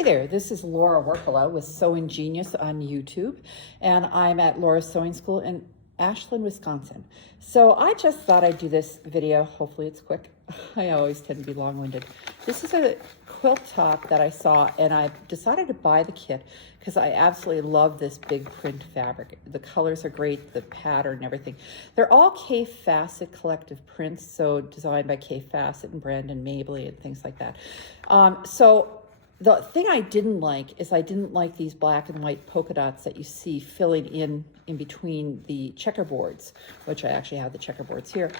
Hey there, this is Laura Workala with Sewing Genius on YouTube, and I'm at Laura's Sewing School in Ashland, Wisconsin. So I just thought I'd do this video. Hopefully it's quick. I always tend to be long-winded. This is a quilt top that I saw, and I decided to buy the kit because I absolutely love this big print fabric. The colors are great, the pattern and everything. They're all K Facet collective prints, so designed by K Facet and Brandon Mabley and things like that. The thing I didn't like is I didn't like these black and white polka dots that you see filling in between the checkerboards, which I actually have the checkerboards here.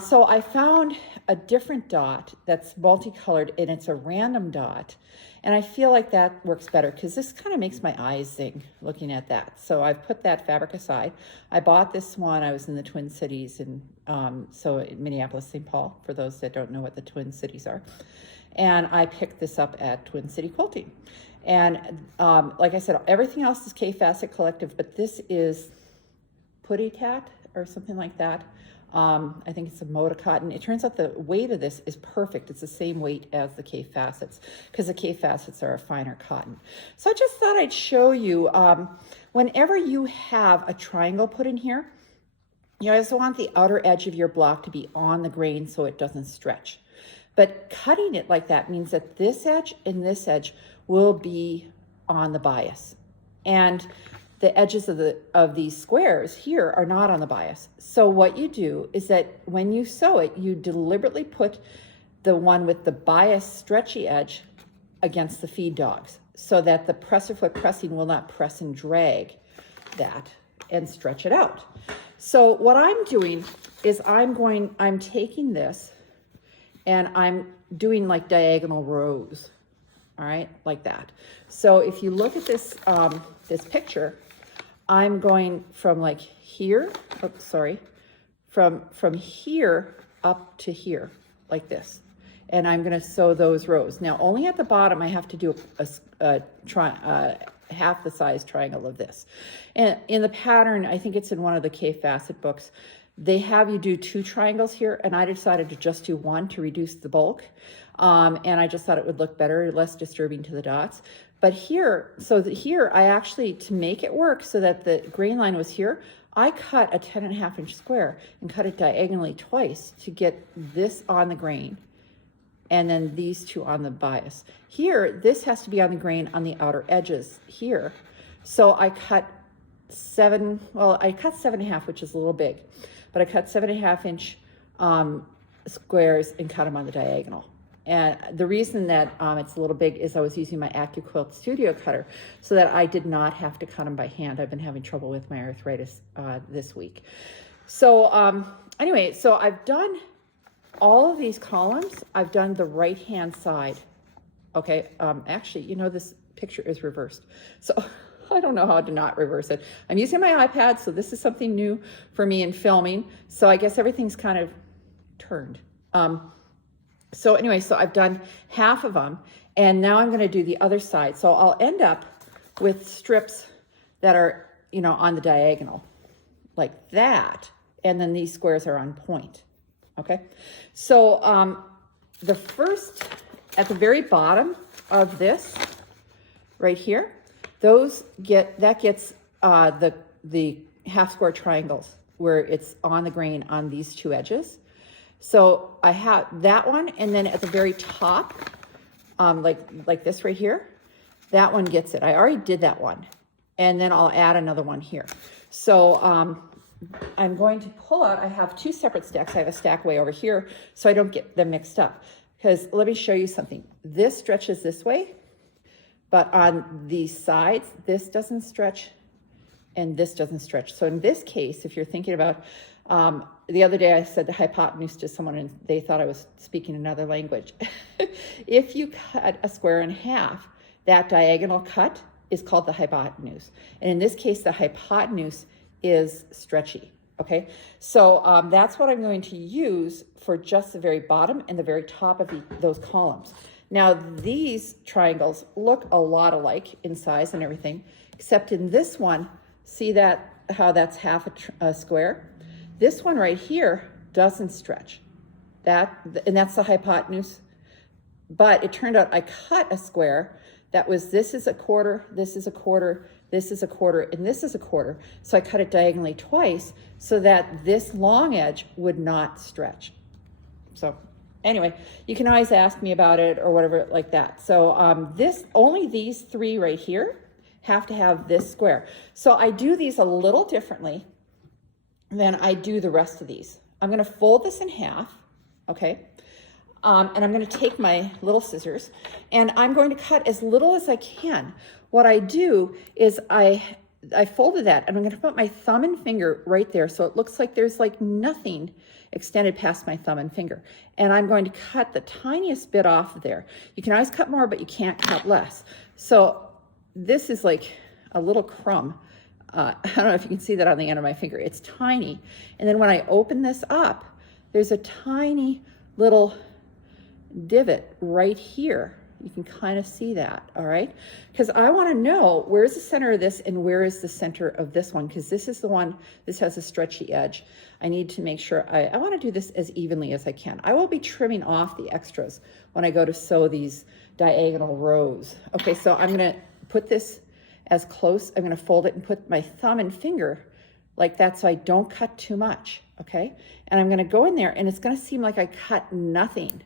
So I found a different dot that's multicolored, and it's a random dot. And I feel like that works better because this kind of makes my eyes zing looking at that. So I've put that fabric aside. I bought this one. I was in the Twin Cities, in Minneapolis, St. Paul, for those that don't know what the Twin Cities are. And I picked this up at Twin City Quilting. And like I said, everything else is K Facet Collective, but this is Putty Tat or something like that. I think it's a Moda cotton. It turns out the weight of this is perfect. It's the same weight as the K Facets because the K Facets are a finer cotton. So I just thought I'd show you, whenever you have a triangle put in here, you always want the outer edge of your block to be on the grain so it doesn't stretch. But cutting it like that means that this edge and this edge will be on the bias. And the edges of these squares here are not on the bias. So what you do is that when you sew it, you deliberately put the one with the bias stretchy edge against the feed dogs so that the presser foot pressing will not press and drag that and stretch it out. So what I'm doing is I'm taking this and I'm doing like diagonal rows, all right, like that. So if you look at this, this picture, I'm going from like here, from here up to here, like this. And I'm gonna sew those rows. Now, only at the bottom, I have to do half the size triangle of this. And in the pattern, I think it's in one of the K Facet books, they have you do 2 triangles here, and I decided to just do 1 to reduce the bulk. And I just thought it would look better, less disturbing to the dots. But here, here I actually, to make it work so that the grain line was here, I cut a 10.5 inch square and cut it diagonally twice to get this on the grain and then these 2 on the bias. Here, this has to be on the grain on the outer edges here. So I cut 7.5, which is a little big, but I cut 7.5 inch squares and cut them on the diagonal. And the reason that it's a little big is I was using my AccuQuilt Studio Cutter so that I did not have to cut them by hand. I've been having trouble with my arthritis this week. So anyway, so I've done all of these columns. I've done the right-hand side. Okay, actually, you know, this picture is reversed. So I don't know how to not reverse it. I'm using my iPad, so this is something new for me in filming. So I guess everything's kind of turned. So anyway, so I've done half of them, and now I'm gonna do the other side. So I'll end up with strips that are, you know, on the diagonal, like that, and then these squares are on point, okay? So the first, at the very bottom of this, right here, that gets the half square triangles where it's on the grain on these 2 edges. So I have that one, and then at the very top, like this right here, that one gets it. I already did that one, and then I'll add another one here. So I'm going to pull out, I have 2 separate stacks. I have a stack way over here so I don't get them mixed up. Because let me show you something. This stretches this way, but on these sides, this doesn't stretch and this doesn't stretch. So in this case, if you're thinking about, the other day I said the hypotenuse to someone and they thought I was speaking another language. If you cut a square in half, that diagonal cut is called the hypotenuse. And in this case, the hypotenuse is stretchy, okay? So that's what I'm going to use for just the very bottom and the very top of those columns. Now, these triangles look a lot alike in size and everything, except in this one, see that how that's half a square? This one right here doesn't stretch. And that's the hypotenuse. but it turned out I cut a square that was, this is a quarter, this is a quarter, this is a quarter, and this is a quarter. So I cut it diagonally twice so that this long edge would not stretch. So anyway, you can always ask me about it or whatever like that. So only these three right here have to have this square. So I do these a little differently than I do the rest of these. I'm gonna fold this in half, okay? And I'm going to take my little scissors and I'm going to cut as little as I can. What I do is I folded that and I'm going to put my thumb and finger right there so it looks like there's like nothing extended past my thumb and finger. And I'm going to cut the tiniest bit off of there. You can always cut more, but you can't cut less. So this is like a little crumb. I don't know if you can see that on the end of my finger. It's tiny. And then when I open this up, there's a tiny little divot right here. You can kind of see that, all right? Because I want to know where's the center of this and where is the center of this one, because this is the one, this has a stretchy edge. I need to make sure, I want to do this as evenly as I can. I will be trimming off the extras when I go to sew these diagonal rows. Okay, so I'm going to put this as close, I'm going to fold it and put my thumb and finger like that so I don't cut too much, okay? And I'm going to go in there and it's going to seem like I cut nothing.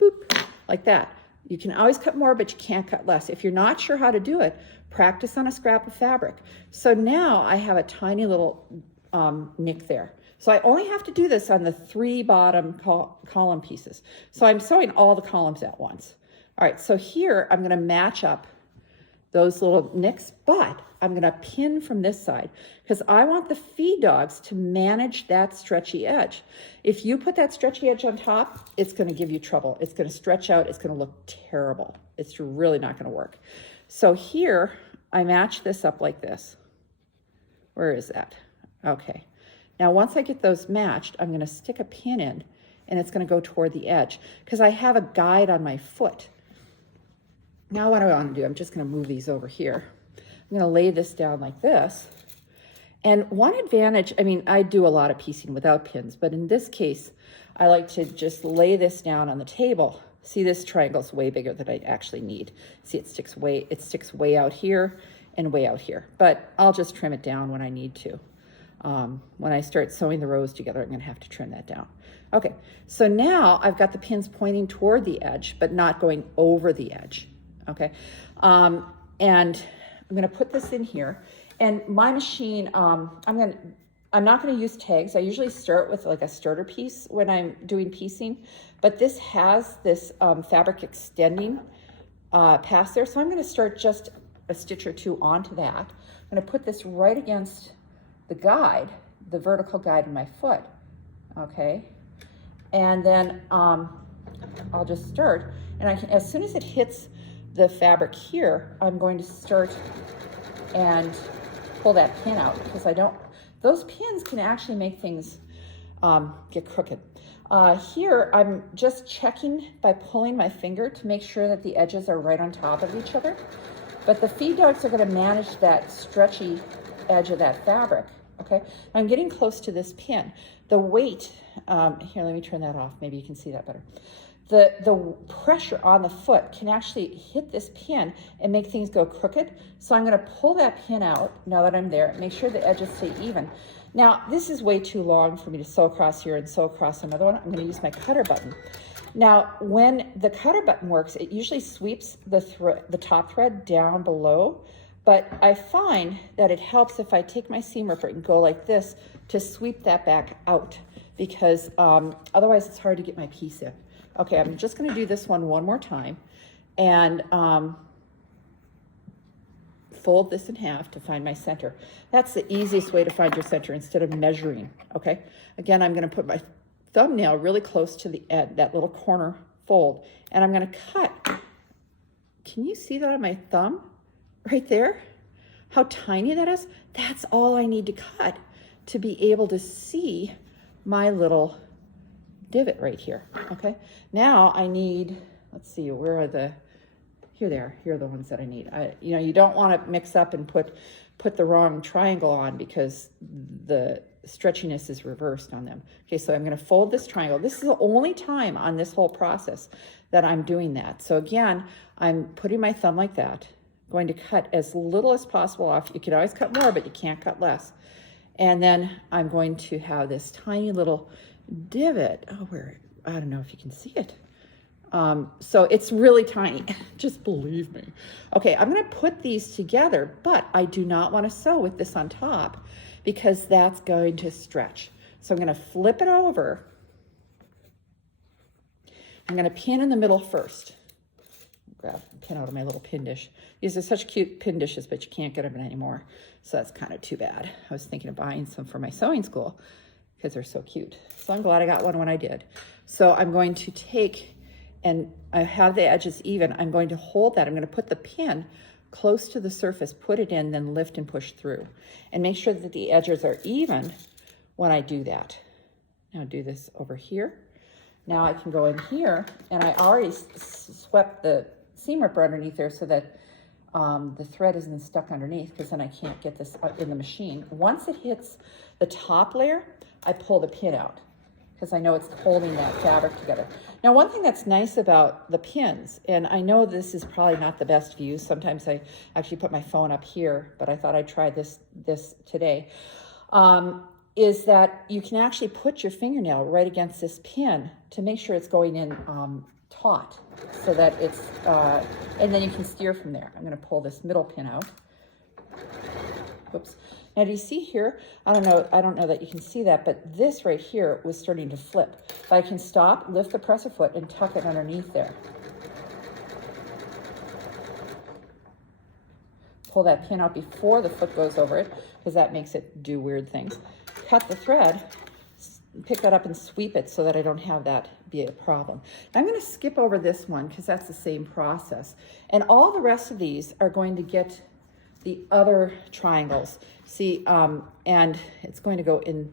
Boop, like that. You can always cut more, but you can't cut less. If you're not sure how to do it, practice on a scrap of fabric. So now I have a tiny little nick there. So I only have to do this on the 3 bottom column pieces. So I'm sewing all the columns at once. All right, so here I'm gonna match up those little nicks, but I'm gonna pin from this side because I want the feed dogs to manage that stretchy edge. If you put that stretchy edge on top, it's gonna give you trouble. It's gonna stretch out, it's gonna look terrible. It's really not gonna work. So here, I match this up like this. Where is that? Okay. Now, once I get those matched, I'm gonna stick a pin in and it's gonna go toward the edge because I have a guide on my foot. Now what I want to do, I'm just going to move these over here. I'm going to lay this down like this. And one advantage, I mean, I do a lot of piecing without pins, but in this case, I like to just lay this down on the table. See, this triangle's way bigger than I actually need. See, it sticks way out here and way out here, but I'll just trim it down when I need to. When I start sewing the rows together, I'm going to have to trim that down. Okay, so now I've got the pins pointing toward the edge, but not going over the edge. Okay, and I'm gonna put this in here. And my machine, I'm not gonna use tags. I usually start with like a starter piece when I'm doing piecing, but this has this fabric extending past there. So I'm gonna start just a stitch or two onto that. I'm gonna put this right against the guide, the vertical guide in my foot, okay? And then I'll just start, and as soon as it hits the fabric here, I'm going to start and pull that pin out because those pins can actually make things get crooked. Here, I'm just checking by pulling my finger to make sure that the edges are right on top of each other. But the feed dogs are going to manage that stretchy edge of that fabric, okay? I'm getting close to this pin. The weight, here, let me turn that off. Maybe you can see that better. The pressure on the foot can actually hit this pin and make things go crooked. So I'm going to pull that pin out now that I'm there, make sure the edges stay even. Now, this is way too long for me to sew across here and sew across another one. I'm going to use my cutter button. Now, when the cutter button works, it usually sweeps the top thread down below, but I find that it helps if I take my seam ripper and go like this to sweep that back out because otherwise it's hard to get my piece in. Okay, I'm just going to do this one more time and fold this in half to find my center. That's the easiest way to find your center instead of measuring, okay? Again, I'm going to put my thumbnail really close to the end, that little corner fold, and I'm going to cut. Can you see that on my thumb right there? How tiny that is? That's all I need to cut to be able to see my little divot right here, okay? Now I need, let's see, where are the, here they are, here are the ones that I need. You know, you don't want to mix up and put the wrong triangle on because the stretchiness is reversed on them. Okay, so I'm going to fold this triangle. This is the only time on this whole process that I'm doing that. So again, I'm putting my thumb like that, going to cut as little as possible off. You can always cut more, but you can't cut less. And then I'm going to have this tiny little divot. Oh, I don't know if you can see it. So it's really tiny, just believe me. Okay, I'm gonna put these together, but I do not wanna sew with this on top because that's going to stretch. So I'm gonna flip it over. I'm gonna pin in the middle first. Grab a pin out of my little pin dish. These are such cute pin dishes, but you can't get them anymore. So that's kind of too bad. I was thinking of buying some for my sewing school because they're so cute. So I'm glad I got one when I did. So I'm going to take, and I have the edges even, I'm going to hold that. I'm going to put the pin close to the surface, put it in, then lift and push through. And make sure that the edges are even when I do that. Now do this over here. Now I can go in here, and I already swept the seam ripper underneath there so that the thread isn't stuck underneath, because then I can't get this in the machine. Once it hits the top layer, I pull the pin out because I know it's holding that fabric together. Now, one thing that's nice about the pins, and I know this is probably not the best view. Sometimes I actually put my phone up here, but I thought I'd try this today, is that you can actually put your fingernail right against this pin to make sure it's going in taut, so that it's, and then you can steer from there. I'm gonna pull this middle pin out. Oops. Now, do you see here? I don't know that you can see that, but this right here was starting to flip. But I can stop, lift the presser foot, and tuck it underneath there. Pull that pin out before the foot goes over it, because that makes it do weird things. Cut the thread, pick that up and sweep it so that I don't have that be a problem. I'm going to skip over this one because that's the same process. And all the rest of these are going to get the other triangles. See, and it's going to go in.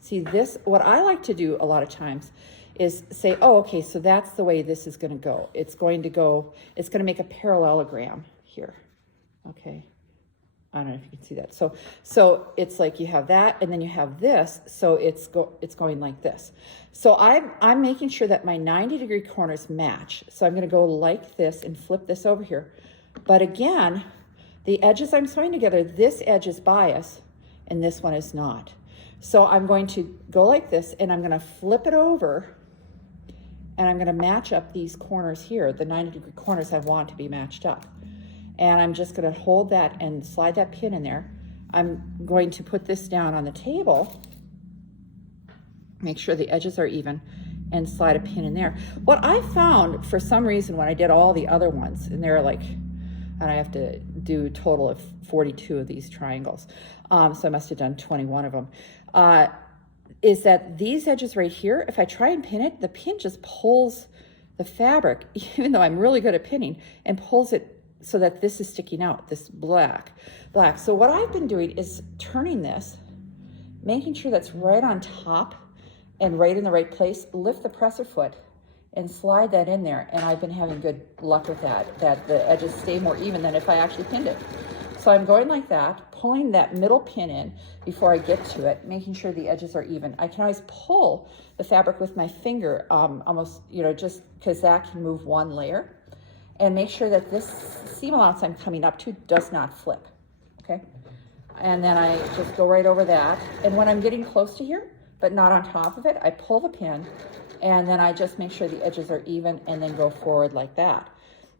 See this, what I like to do a lot of times is say, oh, okay, so that's the way this is going to go. It's going to make a parallelogram here. Okay. I don't know if you can see that. So it's like you have that, and then you have this, so it's going like this. So I'm making sure that my 90-degree corners match. So I'm going to go like this and flip this over here. But again, the edges I'm sewing together, this edge is bias, and this one is not. So I'm going to go like this, and I'm going to flip it over, and I'm going to match up these corners here, the 90-degree corners I want to be matched up. And I'm just going to hold that and slide that pin in there. I'm going to put this down on the table, make sure the edges are even, and slide a pin in there. What I found, for some reason, when I did all the other ones, and they're like, and I have to do a total of 42 of these triangles, so I must have done 21 of them, is that these edges right here, if I try and pin it, the pin just pulls the fabric, even though I'm really good at pinning, and pulls it so that this is sticking out, this black. So what I've been doing is turning this, making sure that's right on top and right in the right place, lift the presser foot and slide that in there. And I've been having good luck with that the edges stay more even than if I actually pinned it. So I'm going like that, pulling that middle pin in before I get to it, making sure the edges are even. I can always pull the fabric with my finger, almost, just because that can move one layer. And make sure that this seam allowance I'm coming up to does not flip, okay? And then I just go right over that. And when I'm getting close to here, but not on top of it, I pull the pin, and then I just make sure the edges are even, and then go forward like that.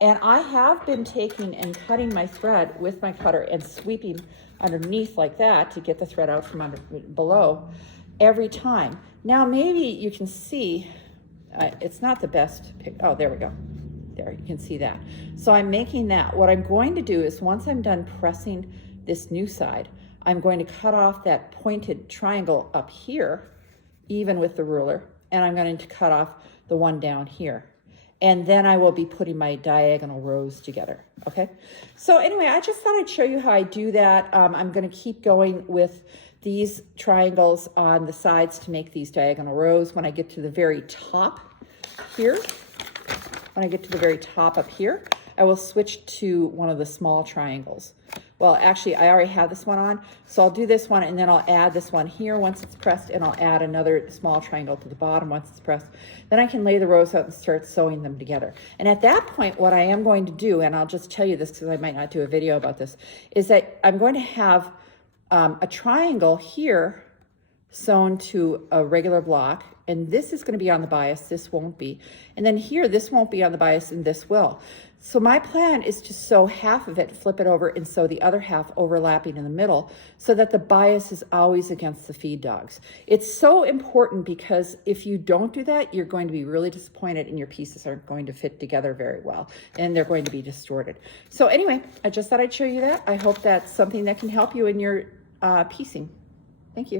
And I have been taking and cutting my thread with my cutter and sweeping underneath like that to get the thread out from below every time. Now, maybe you can see, it's not the best pic. Oh, there we go. There, you can see that. So I'm making that. What I'm going to do is, once I'm done pressing this new side, I'm going to cut off that pointed triangle up here, even with the ruler, and I'm going to cut off the one down here. And then I will be putting my diagonal rows together, okay? So anyway, I just thought I'd show you how I do that. I'm going to keep going with these triangles on the sides to make these diagonal rows. When I get to the very top here, when I get to the very top up here, I will switch to one of the small triangles Well, actually, I already have this one on, so I'll do this one, and then I'll add this one here once it's pressed, and I'll add another small triangle to the bottom once it's pressed. Then I can lay the rows out and start sewing them together. And at that point, what I am going to do, and I'll just tell you this because I might not do a video about this, is that I'm going to have a triangle here sewn to a regular block, and this is going to be on the bias, this won't be. And then here, this won't be on the bias, and this will. So my plan is to sew half of it, flip it over, and sew the other half overlapping in the middle so that the bias is always against the feed dogs. It's so important because if you don't do that, you're going to be really disappointed and your pieces aren't going to fit together very well and they're going to be distorted. So anyway, I just thought I'd show you that. I hope that's something that can help you in your piecing. Thank you.